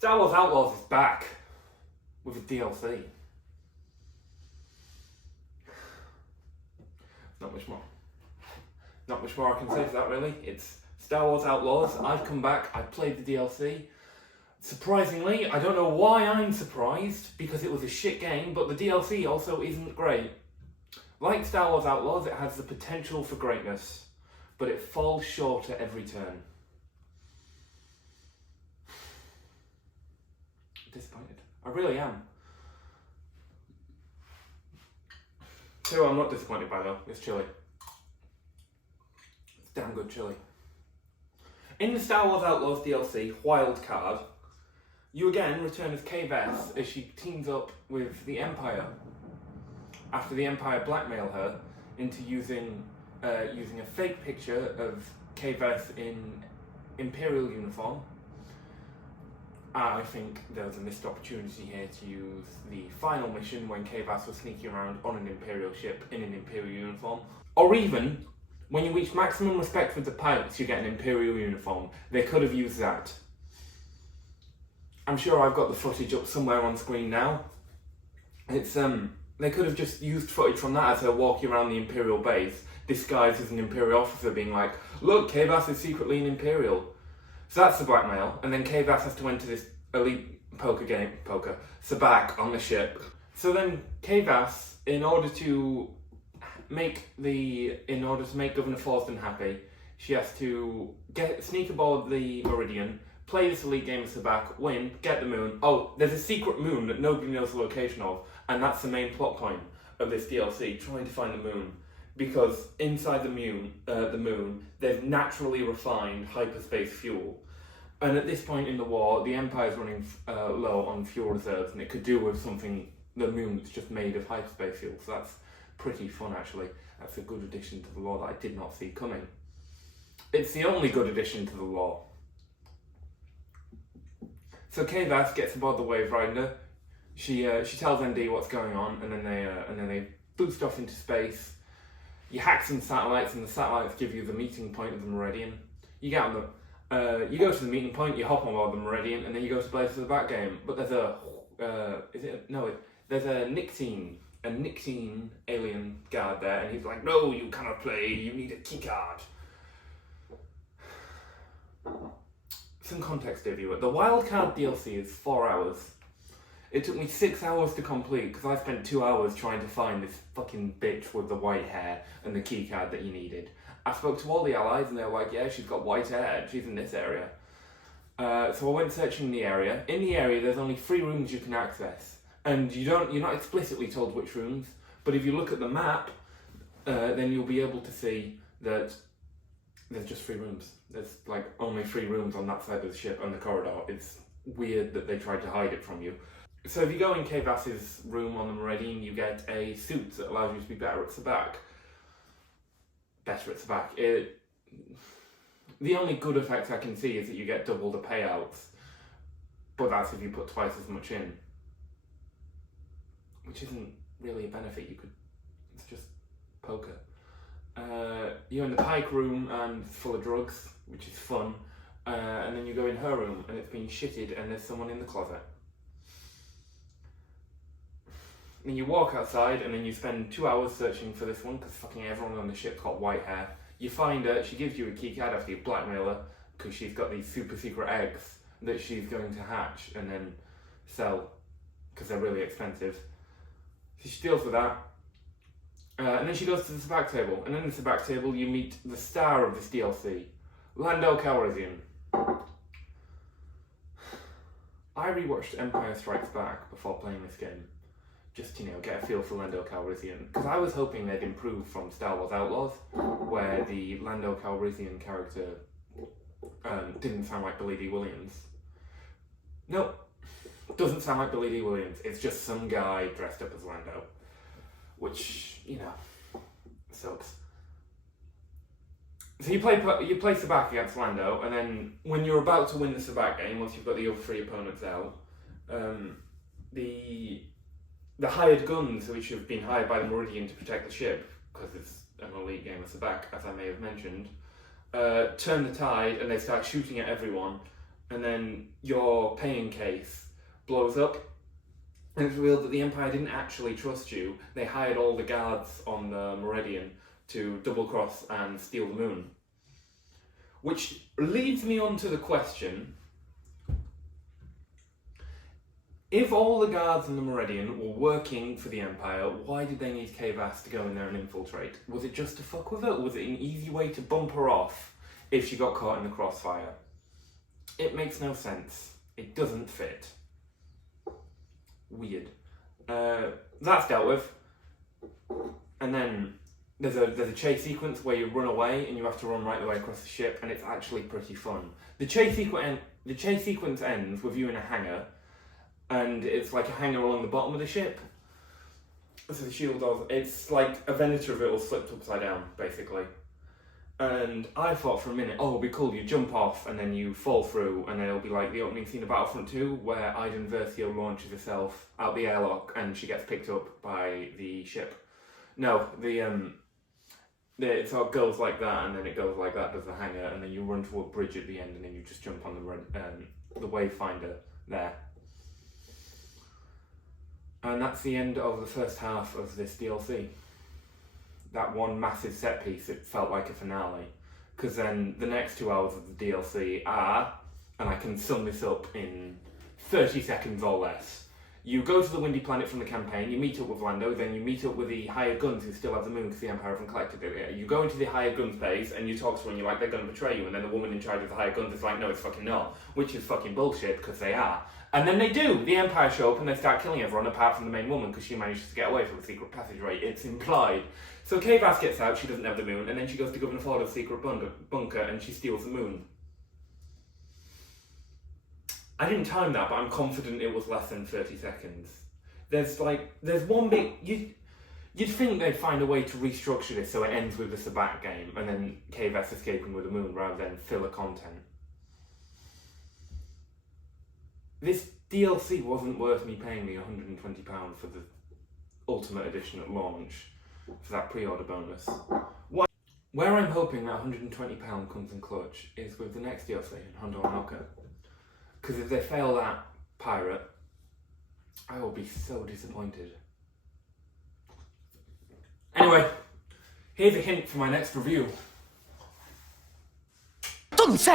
Star Wars Outlaws is back with a DLC. Not much more. Not much more I can say to that, really. It's Star Wars Outlaws. I've come back. I played the DLC. Surprisingly, I don't know why I'm surprised, because it was a shit game, but the DLC also isn't great. Like Star Wars Outlaws, it has the potential for greatness, but it falls short at every turn. Disappointed. I really am. So I'm not disappointed by though. It's chili. It's damn good chili. In the Star Wars Outlaws DLC, Wild Card, you again return as Kay Vess as she teams up with the Empire after the Empire blackmail her into using a fake picture of Kay Vess in Imperial uniform. I think there was a missed opportunity here to use the final mission when Kay Vess was sneaking around on an Imperial ship in an Imperial uniform. Or even, when you reach maximum respect with the pilots, you get an Imperial uniform. They could have used that. I'm sure I've got the footage up somewhere on screen now. It's they could have just used footage from that as her walking around the Imperial base, disguised as an Imperial officer, being like, look, Kay Vess is secretly an Imperial. So that's the blackmail, and then Kay Vess has to enter this elite poker, sabacc on the ship. So then Kay Vess, in order to make Governor Forston happy, she has to sneak aboard the Meridian, play this elite game of sabacc, win, get the moon. Oh, there's a secret moon that nobody knows the location of, and that's the main plot point of this DLC, trying to find the moon. Because inside the moon, there's naturally refined hyperspace fuel. And at this point in the war, the Empire's running low on fuel reserves, and it could do with something, the moon that's just made of hyperspace fuel. So that's pretty fun, actually. That's a good addition to the lore that I did not see coming. It's the only good addition to the lore. So Kay Vess gets aboard the Wave Rider. She tells ND what's going on, and then they boost off into space. You hack some satellites, and the satellites give you the meeting point of the Meridian. You get on you go to the meeting point, you hop on board the Meridian, and then you go to play for the back game. But there's there's a Nictine alien guard there, and he's like, no, you cannot play, you need a keycard. Some context here, viewer. The Wildcard DLC is 4 hours. It took me 6 hours to complete because I spent 2 hours trying to find this fucking bitch with the white hair and the keycard that you needed. I spoke to all the allies and they were like, yeah, she's got white hair, she's in this area. So I went searching the area. In the area, there's only 3 rooms you can access. And you're not explicitly told which rooms, but if you look at the map, then you'll be able to see that there's just 3 rooms. There's like only 3 rooms on that side of the ship and the corridor. It's weird that they tried to hide it from you. So if you go in Kay Vess's room on the Meridian, you get a suit that allows you to be better at sabacc. The only good effect I can see is that you get double the payouts, but that's if you put twice as much in, which isn't really a benefit. It's just poker. You're in the Pike room and it's full of drugs, which is fun, and then you go in her room and it's been shitted and there's someone in the closet. Then you walk outside and then you spend 2 hours searching for this one because fucking everyone on the ship's got white hair. You find her, she gives you a keycard after you blackmail her because she's got these super secret eggs that she's going to hatch and then sell because they're really expensive. So she deals with that. And then she goes to the sabacc table, and in the sabacc table you meet the star of this DLC, Lando Calrissian. I rewatched Empire Strikes Back before playing this game, just to get a feel for Lando Calrissian, because I was hoping they'd improve from Star Wars Outlaws, where the Lando Calrissian character didn't sound like Billy D. Williams. Nope, doesn't sound like Billy D. Williams. It's just some guy dressed up as Lando, which sucks. So you play sabacc against Lando, and then when you're about to win the sabacc game, once you've got the other 3 opponents out, the hired guns, which have been hired by the Meridian to protect the ship, because it's an elite game of sabacc, as I may have mentioned, turn the tide and they start shooting at everyone, and then your paying case blows up, and it's revealed that the Empire didn't actually trust you. They hired all the guards on the Meridian to double-cross and steal the moon. Which leads me on to the question, if all the guards on the Meridian were working for the Empire, why did they need Kay Vass to go in there and infiltrate? Was it just to fuck with her, or was it an easy way to bump her off if she got caught in the crossfire? It makes no sense. It doesn't fit. Weird. That's dealt with. And then there's a chase sequence where you run away and you have to run right the way across the ship, and it's actually pretty fun. The chase sequence ends with you in a hangar, and it's like a hangar along the bottom of the ship. So the shield of it's like a Venator of it all flipped upside down, basically. And I thought for a minute, oh, it'll be cool, you jump off and then you fall through, and then it'll be like the opening scene of Battlefront 2 where Iden Versio launches herself out the airlock and she gets picked up by the ship. No, it sort of goes like that, and then it goes like that, does the hangar, and then you run to a bridge at the end, and then you just jump on the Wayfinder there. And that's the end of the first half of this DLC. That one massive set piece, it felt like a finale. Because then the next 2 hours of the DLC are, and I can sum this up in 30 seconds or less. You go to the Windy Planet from the campaign, you meet up with Lando, then you meet up with the hired guns who still have the moon because the Empire haven't collected it yet. You go into the hired guns base and you talk to them and you're like, they're going to betray you, and then the woman in charge of the hired guns is like, no, it's fucking not. Which is fucking bullshit, because they are. And then they do! The Empire show up and they start killing everyone apart from the main woman because she manages to get away from the secret passageway. It's implied. So Kay Vass gets out, she doesn't have the moon, and then she goes to Governor Ford's secret bunker and she steals the moon. I didn't time that, but I'm confident it was less than 30 seconds. There's one bit, you'd think they'd find a way to restructure this so it ends with the Sabat game and then Kay Vass escaping with the moon rather than filler content. This DLC wasn't worth me paying me £120 for the Ultimate Edition at launch, for that pre-order bonus. Where I'm hoping that £120 comes in clutch is with the next DLC in Hondo and Alka. Because if they fail that pirate, I will be so disappointed. Anyway, here's a hint for my next review. 都唔識。